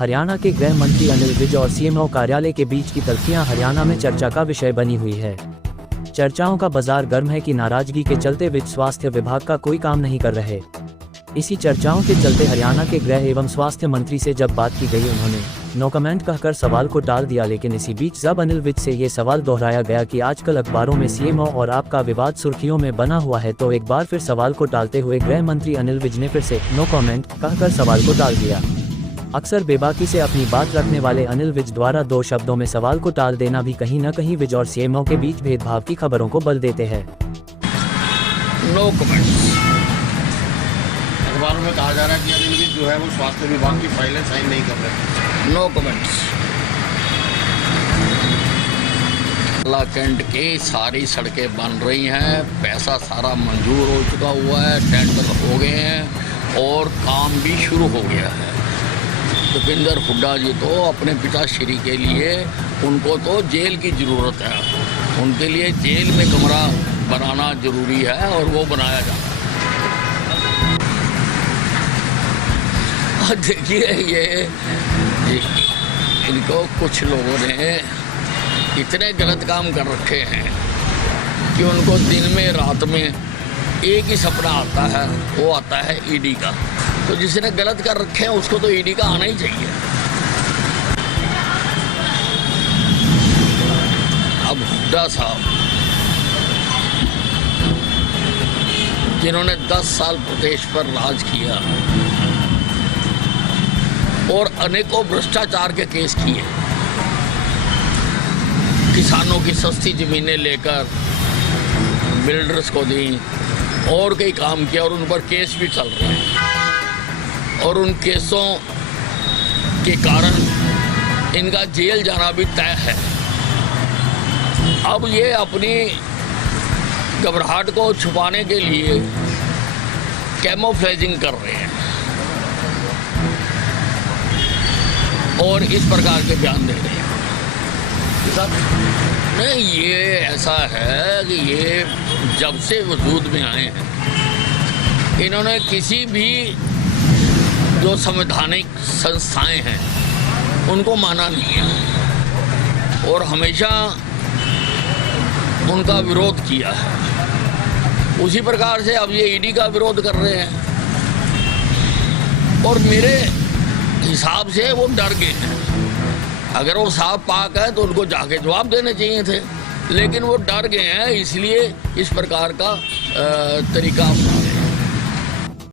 हरियाणा के गृह मंत्री अनिल विज और सीएमओ कार्यालय के बीच की तल्खियां हरियाणा में चर्चा का विषय बनी हुई है। चर्चाओं का बाजार गर्म है कि नाराजगी के चलते विज स्वास्थ्य विभाग का कोई काम नहीं कर रहे। इसी चर्चाओं के चलते हरियाणा के गृह एवं स्वास्थ्य मंत्री से जब बात की गई, उन्होंने नो कमेंट कहकर सवाल को टाल दिया। लेकिन इसी बीच जब अनिल विज से ये सवाल दोहराया गया कि आजकल अखबारों में सीएमओ और आपका विवाद सुर्खियों में बना हुआ है, तो एक बार फिर सवाल को टालते हुए गृह मंत्री अनिल विज ने फिर से नो कमेंट कहकर सवाल को टाल दिया। अक्सर बेबाकी से अपनी बात रखने वाले अनिल विज द्वारा 2 शब्दों में सवाल को टाल देना भी कहीं न कहीं विज और सीएमओ के बीच भेदभाव की खबरों को बल देते हैं। No comments. अखबारों में कहा जा रहा है कि अनिल विज जो है वो स्वास्थ्य विभाग की फाइलें साइन नहीं कर रहे। No comments. कैंट की सारी सड़कें बन रही हैं, पैसा सारा मंजूर हो चुका हुआ है, टेंडर हो गए हैं और काम भी शुरू हो गया है। भूपेंद्र हुड्डा जी तो अपने पिताश्री के लिए, उनको तो जेल की ज़रूरत है, उनके लिए जेल में कमरा बनाना जरूरी है और वो बनाया जा रहा है। देखिए ये इनको कुछ लोगों ने इतने गलत काम कर रखे हैं कि उनको दिन में रात में एक ही सपना आता है, वो आता है ईडी का। तो जिसने गलत कर रखे हैं उसको तो ईडी का आना ही चाहिए। अब हुड्डा साहब जिन्होंने 10 साल प्रदेश पर राज किया और अनेकों भ्रष्टाचार के केस किए, किसानों की सस्ती जमीनें लेकर बिल्डर्स को दी और कई काम किया और उन पर केस भी चल रहे हैं और उन केसों के कारण इनका जेल जाना भी तय है। अब ये अपनी घबराहट को छुपाने के लिए कैमोफ्लेजिंग कर रहे हैं और इस प्रकार के बयान दे रहे हैं। नहीं, ये ऐसा है कि ये जब से वजूद में आए हैं, इन्होंने किसी भी जो संवैधानिक संस्थाएं हैं उनको माना नहीं है और हमेशा उनका विरोध किया है। उसी प्रकार से अब ये ईडी का विरोध कर रहे हैं और मेरे हिसाब से वो डर गए हैं। अगर वो साफ पाक है तो उनको जाके जवाब देने चाहिए थे, लेकिन वो डर गए हैं, इसलिए इस प्रकार का तरीका